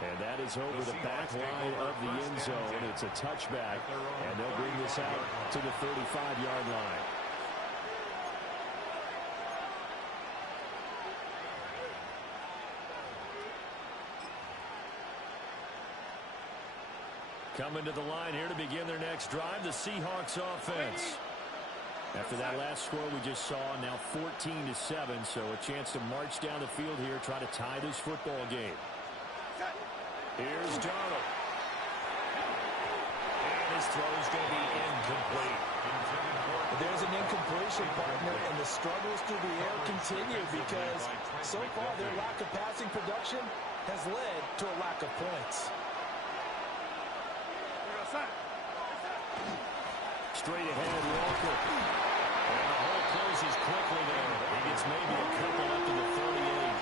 And that is over the back line of the end zone. It's a touchback, and they'll bring this out to the 35-yard line. Coming to the line here to begin their next drive, the Seahawks offense. After that last score we just saw, now 14-7, so a chance to march down the field here, try to tie this football game. Here's Darnold. And his throw is going to be incomplete. There's an incompletion, partner, and the struggles through the air continue because so far their lack of passing production has led to a lack of points. Straight ahead, Walker. And the hole closes quickly there. He gets maybe a couple up to the 38.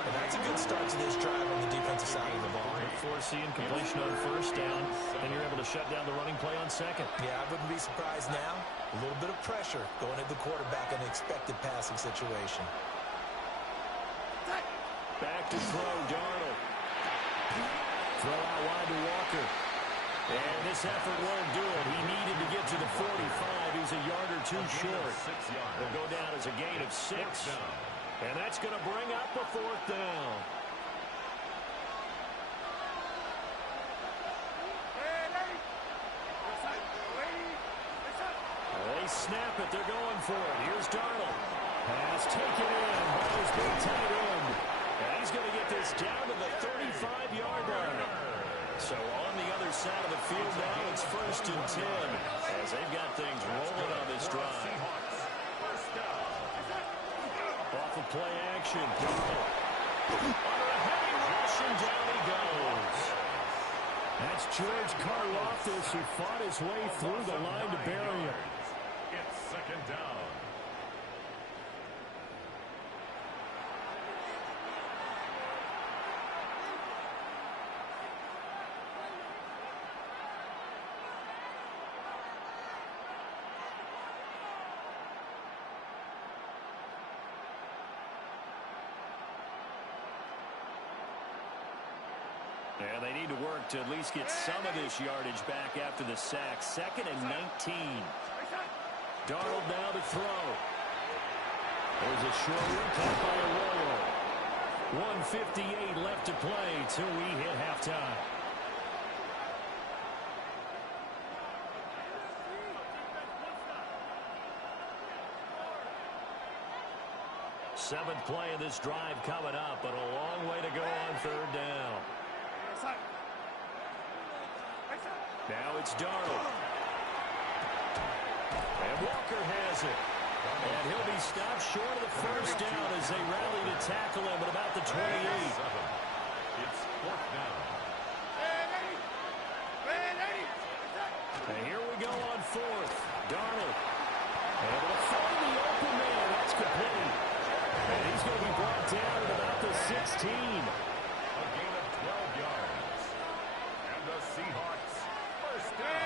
And that's a good start to this drive on the defensive side of the ball. Forcing completion on first down, and you're able to shut down the running play on second. Yeah, I wouldn't be surprised now. A little bit of pressure going at the quarterback in an expected passing situation. Back to throw, Darnold. Throw out wide to Walker. And this effort won't do it. He needed to get to the 45. He's a yard or two short. It'll go down as a gain of 6. And that's going to bring up a 4th down. They snap it. They're going for it. Here's Darnold. Pass taken in by his big tight end. And he's going to get this down to the 35-yard line. So on the other side of the field now, it's 1st and 10 as they've got things rolling on this drive. Off of play action. Under a heavy rush, and down he goes. That's George Karlaftis, who fought his way through the line to bury him. It's 2nd down. And they need to work to at least get some of this yardage back after the sack. 2nd and 19. Darnold now to throw. There's a short one caught by Arroyo. 1:58 left to play till we hit halftime. Seventh play of this drive coming up, but a long way to go on 3rd down. Now it's Darnold. And Walker has it. And he'll be stopped short of the 1st down as they rally to tackle him at about the 28. It's 4th down. And here we go on 4th. Darnold. Able to find the open man. That's complete. And he's going to be brought down at about the 16. A gain of 12 yards. And the Seahawks, 1st down.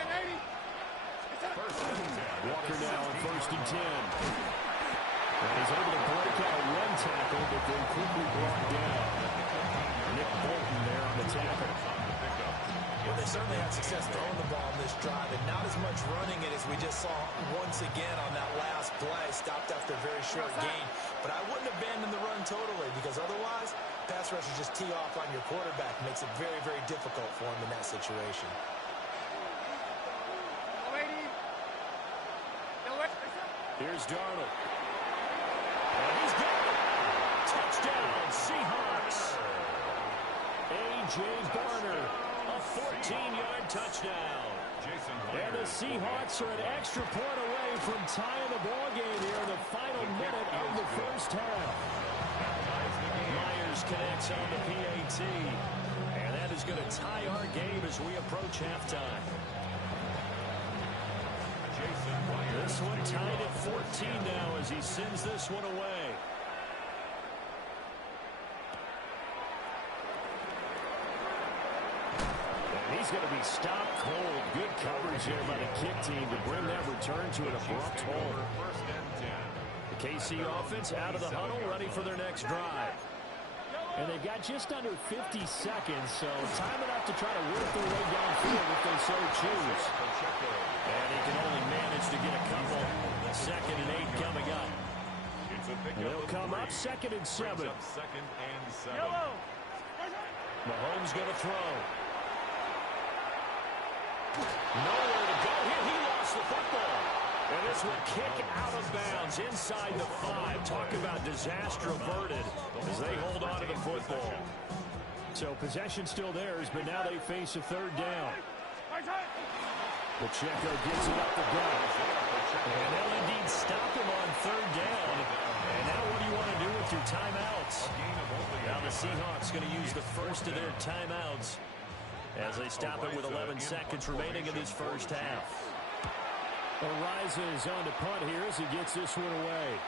1st and 10. Walker now on 1st and 10. And he's able to break out one tackle, but then quickly brought down. Nick Bolton there on the tackle. Well, they certainly had success throwing the ball in this drive, and not as much running it as we just saw once again on that last play. Stopped after a very short gain. But I wouldn't abandon the run totally, because otherwise, pass rushers just tee off on your quarterback. Makes it very, very difficult for him in that situation. Here's Darnold. And he's got it. Touchdown, Seahawks. A.J. Barner, a 14-yard touchdown. And the Seahawks are an extra point away from tying the ball game here in the final minute of the 1st half. Myers connects on the PAT. And that is going to tie our game as we approach halftime. This one tied at 14 now as he sends this one away. And he's going to be stopped cold. Good coverage there by the kick team to bring that return to an abrupt halt. 1st and 10. The KC offense out of the huddle, ready for their next drive. And they've got just under 50 seconds, so time enough to try to work their way downfield if they so choose. And he can only manage to get a couple. 2nd and 8 coming up. They'll come up 2nd and 7. Mahomes going to throw. Nowhere to go here. He lost the football. And this will kick out of bounds inside the 5. Talk about disaster averted as they hold on to the football. So possession still theirs, but now they face a 3rd down. Pacheco gets it up the gut. And they'll indeed stop him on 3rd down. And now what do you want to do with your timeouts? Now the Seahawks going to use the first of their timeouts as they stop it with 11 seconds remaining in this first half. Ariza is on to punt here as he gets this one away.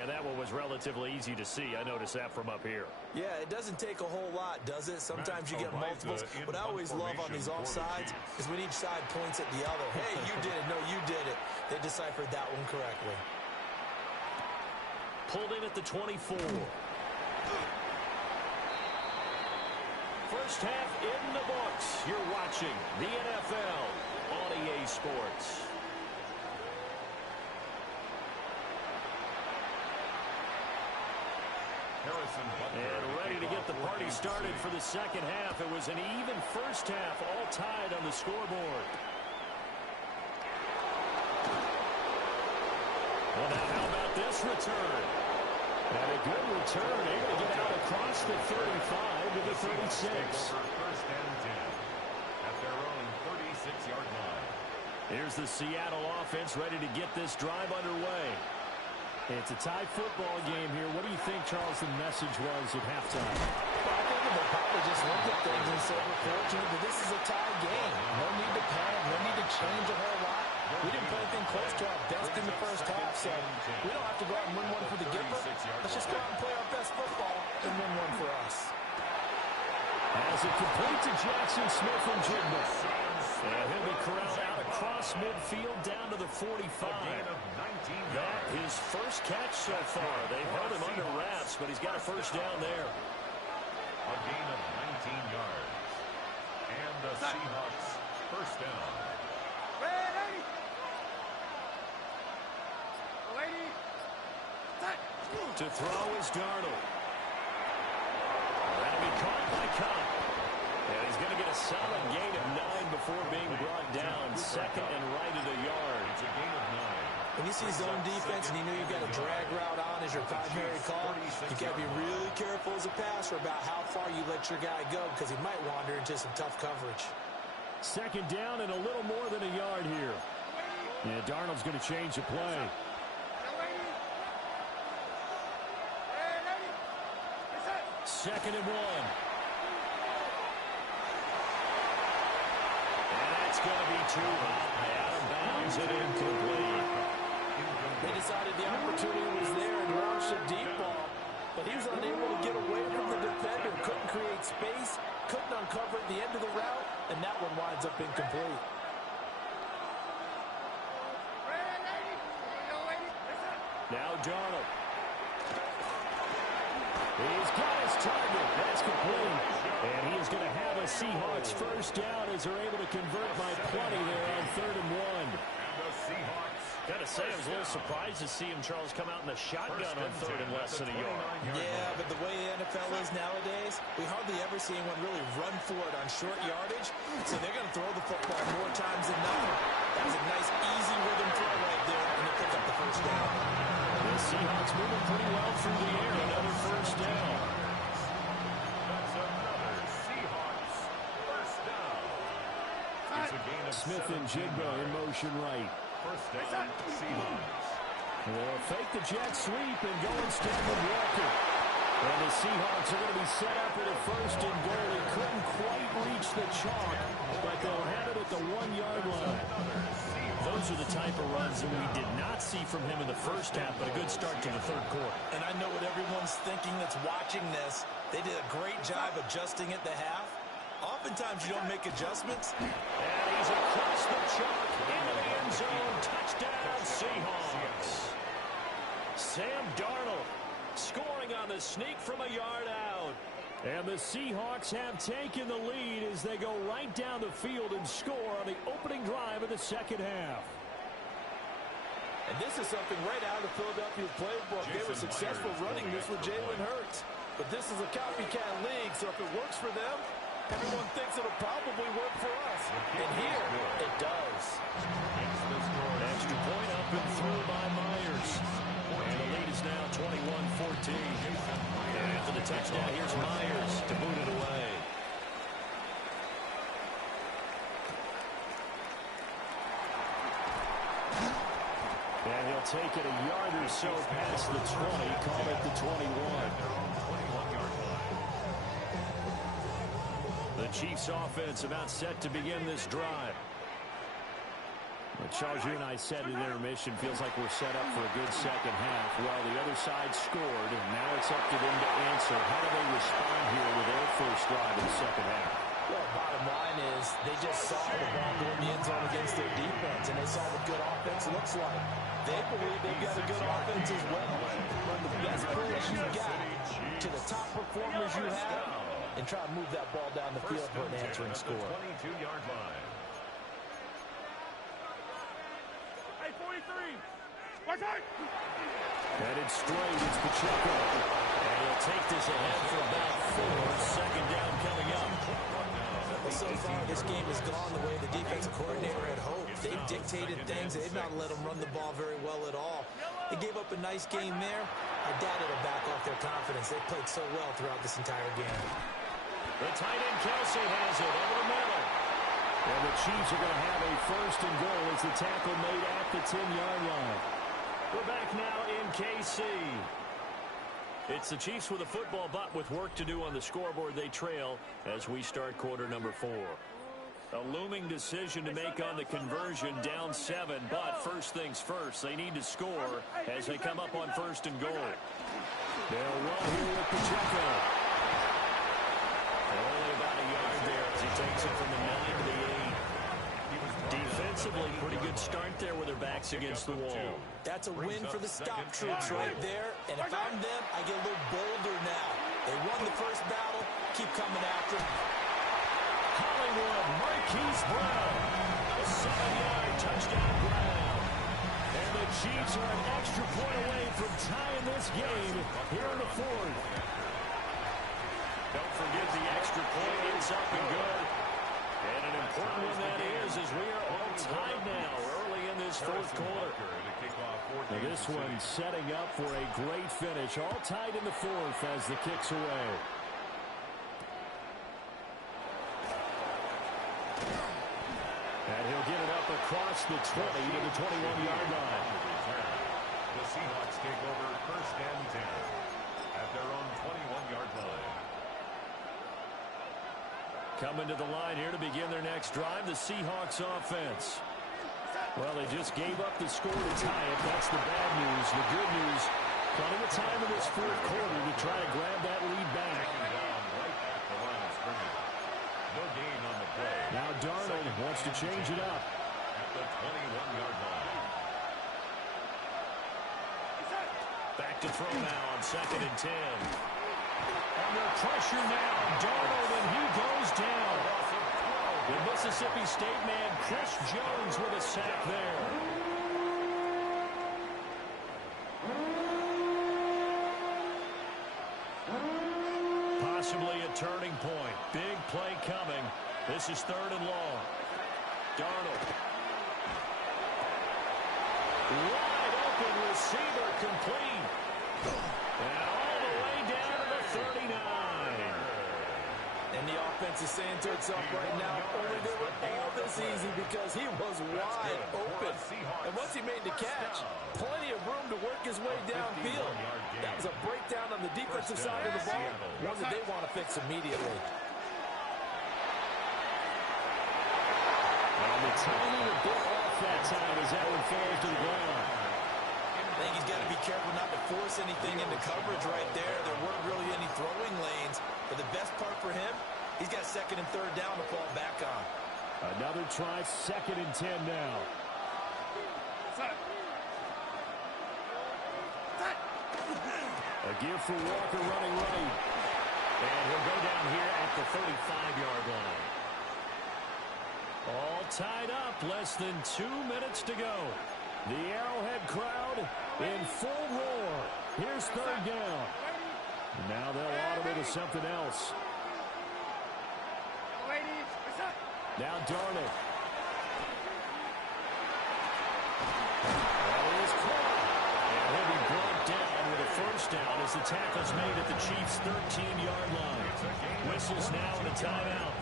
And that one was relatively easy to see. I noticed that from up here. Yeah, it doesn't take a whole lot, does it? Sometimes you get multiples. What I always love on these offsides is when each side points at the other. Hey, you did it. No, you did it. They deciphered that one correctly. Pulled in at the 24. First half in the books. You're watching the NFL on EA Sports. And ready to get the party started for the second half. It was an even first half, all tied on the scoreboard. Well, now how about this return? And a good return, able to get out across the 35 to the 36. First and 10 at their own 36-yard line. Here's the Seattle offense ready to get this drive underway. It's a tie football game here. What do you think, Charles, the message was at halftime? Well, I think they'll probably just look at things and say we're fortunate that this is a tie game. No need to panic. No need to change a whole lot. We didn't play anything close to our best in the first half, so we don't have to go out and win one for the Gipper. Let's just go out and play our best football and win one for us. As it complete to Jackson Smith and Jigba. And he'll be corralled out across midfield down to the 45. That his first catch so far. They've held him under wraps, but he's got a first down there. A gain of 19 yards. And the Seahawks first down. To throw is Darnold. That'll be caught by Cobb. And he's going to get a solid gain of 9 before being brought down. 2nd and right of the yard. It's a gain of 9. When you see zone defense and you know you've got a drag route on as your primary call, you got to be really careful as a passer about how far you let your guy go because he might wander into some tough coverage. 2nd down and a little more than a yard here. Yeah, Darnold's going to change the play. 2nd and 1. And that's going to be too high. Out of bounds and incomplete. They decided the opportunity was there and launched a deep ball, but he was unable to get away from the defender. Couldn't create space, couldn't uncover at the end of the route, and that one winds up incomplete. Now Darnold. He's got his target. That's complete. And he is going to have a Seahawks first down as they're able to convert by plenty there on 3rd and 1. And the Seahawks. Got to say, I was a little surprised to see him, Charles, come out in the shotgun on 3rd and less than a yard. Yeah, but the way the NFL is nowadays, we hardly ever see anyone really run for it on short yardage. So they're going to throw the football more times than not. That was a nice, easy rhythm throw right there, and they pick up the first down. The Seahawks moving pretty well through the air. Another first down. That's another Seahawks first down. It's a gain of Smith and Jigba in motion right. First down, Seahawks. They'll fake the jet sweep and go instead with Walker. And the Seahawks are going to be set up with a 1st and goal. They couldn't quite reach the chalk, but they'll have it at the 1-yard line. Those are the type of runs that we did not see from him in the first half, but a good start to the 3rd quarter. And I know what everyone's thinking that's watching this. They did a great job adjusting at the half. Oftentimes you don't make adjustments. And he's across the chalk into the end zone. Touchdown, Seahawks. sneak from a yard out. And the Seahawks have taken the lead as they go right down the field and score on the opening drive of the second half. And this is something right out of the Philadelphia playbook. They were successful running this with Jalen Hurts. But this is a copycat league, so if it works for them, everyone thinks it'll probably work for us. And here, it does. Extra point up and through by Myers. And the lead is now 21-14. And after the touchdown, here's Myers to boot it away. And he'll take it a yard or so past the 20, call it the 21. The Chiefs offense about set to begin this drive. Charles, you and I said in intermission, feels like we're set up for a good second half. Well, the other side scored, and now it's up to them to answer. How do they respond here with their first drive in the second half? Well, bottom line is they just saw the ball go in the end zone against their defense, and they saw what good offense looks like. They believe they've got a good offense as well. Run the best players you got to the top performers you have, and try to move that ball down the field for an answering score. 22-yard line. Headed straight, it's Pacheco. And he'll take this ahead for about 4. Second down coming up. Well, so far this game has gone the way the defensive coordinator had hoped. They've dictated things. They've not let them run the ball very well at all. They gave up a nice game there. I doubt it'll back off their confidence. They played so well throughout this entire game. The tight end Kelsey has it over the middle. And the Chiefs are going to have a first and goal as the tackle made at the 10-yard line. We're back now in KC. It's the Chiefs with a football, but with work to do on the scoreboard, they trail as we start quarter number 4. A looming decision to make on the conversion, down 7, but first things first, they need to score as they come up on first and goal. They'll run here with Pacheco. Only about a yard there as he takes it from the 9 to the 8. Defensively, pretty good start there with their backs against the wall. That's a win for the stop troops right there. And if I'm them, I get a little bolder now. They won the first battle. Keep coming after them. Hollywood, Marquise Brown. A 7-yard touchdown Brown. And the Chiefs are an extra point away from tying this game here in the 4th. Don't forget the extra point. It's up and good. And an important one that is, as we are all tied now early in this 4th quarter. Now this one setting up for a great finish. All tied in the 4th as the kick's away. And he'll get it up across the 20 to the 21-yard line. The Seahawks take over first and 10 at their own 21-yard line. Coming to the line here to begin their next drive, the Seahawks offense. Well, they just gave up the score to tie it. That's the bad news. The good news, plenty of time in this 4th quarter to try to grab that lead back. Down right at the line of scrimmage. No gain on the play. Now Darnold wants to change it up. At the 21-yard line. Back to throw now on 2nd and 10. Under pressure now, Darnold, and he goes down. The Mississippi State man, Chris Jones, with a sack there. Possibly a turning point. Big play coming. This is 3rd and long. Darnold. Wide open receiver complete. And all the way down to the 39. And the offense is saying to itself right now, only they were all this easy because he was wide open. And once he made the catch, plenty of room to work his way downfield. That was a breakdown on the defensive side of the ball, one that they want to fix immediately. And the timing a bit off that time as that one falls to the ground. I think he's got to be careful not to force anything into coverage right there. There weren't really any throwing lanes. But the best part for him, he's got 2nd and 3rd down to fall back on. Another try, 2nd and 10 now. Give for Walker running right. And he'll go down here at the 35-yard line. All tied up, less than 2 minutes to go. The Arrowhead crowd in full roar. Here's third down. Now they'll automate to something else. Now Darnold. That is caught. And he'll be brought down with a first down as the tackle's made at the Chiefs' 13-yard line. Whistles now and a timeout.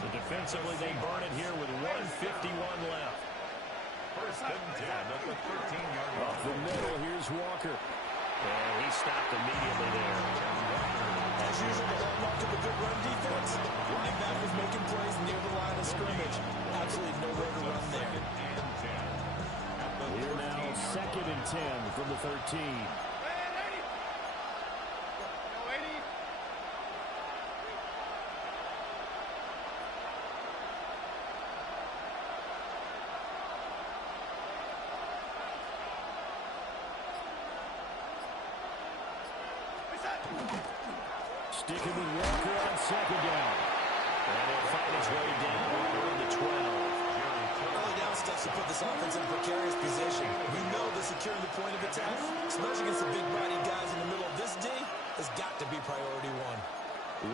So defensively they burn it here with 1:51 left. First and 10 at the 13-yard line. Up the middle, here's Walker. And he stopped immediately there. As usual, the hallmark of a good run defense, linebackers making plays near the line of scrimmage. Absolutely nowhere to run there. Here now, 2nd and 10 from the 13. Sticking with Walker on 2nd down. And he'll find his way down around the 12. Early down steps to put this offense in a precarious position. You know that securing the point of attack, especially against the big body guys in the middle of this D, has got to be priority one.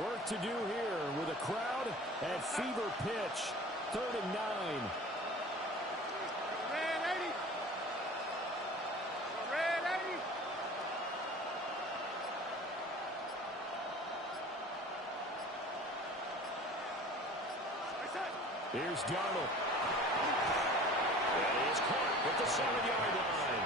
Work to do here with a crowd at fever pitch. 3rd and 9. Here's Darnold. That is caught at the 7-yard line.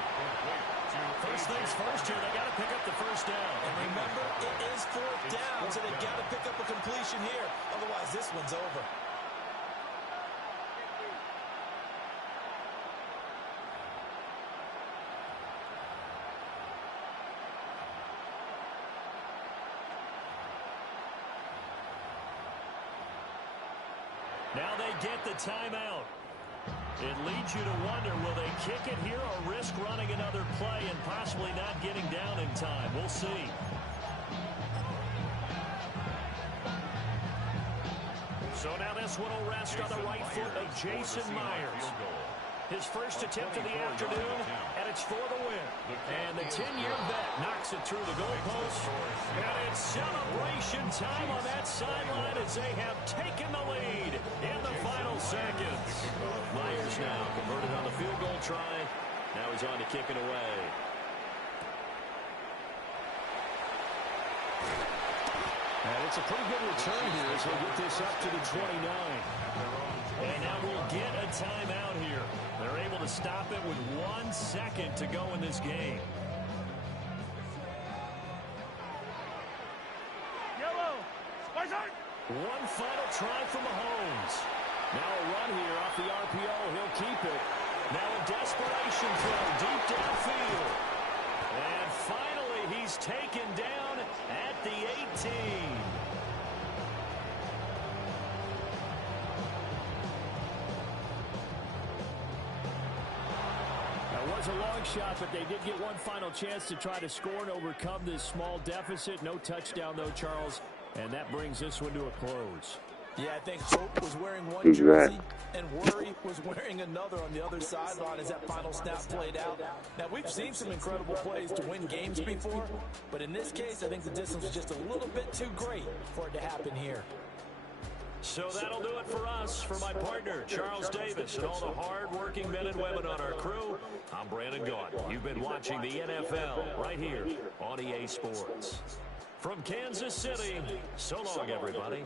First things first here, they got to pick up the first down. And remember, it is 4th down, so they got to pick up a completion here. Otherwise, this one's over. Now they get the timeout. It leads you to wonder, will they kick it here or risk running another play and possibly not getting down in time? We'll see. So now this one will rest on the right foot of Jason Myers. His first attempt of the afternoon, and it's for the win. And the 10-year vet knocks it through the goalpost. And it's celebration time on that sideline as they have taken the lead in the final seconds. Myers now converted on the field goal try. Now he's on to kick it away. And it's a pretty good return here as they get this up to the 29. And now we'll get a timeout here. They're able to stop it with 1 second to go in this game. One final try from Mahomes. Now a run here off the RPO. He'll keep it. Now a desperation throw deep downfield. And finally he's taken down at the 18. That was a long shot, but they did get one final chance to try to score and overcome this small deficit. No touchdown, though, Charles, and that brings this one to a close. Yeah, I think Hope was wearing one jersey and Worry was wearing another on the other sideline as that final snap played out. Now, we've seen some incredible plays to win games before, but in this case, I think the distance was just a little bit too great for it to happen here. So that'll do it for us. For my partner, Charles Davis, and all the hard-working men and women on our crew, I'm Brandon Gaudin. You've been watching the NFL right here on EA Sports. From Kansas City, so long, everybody.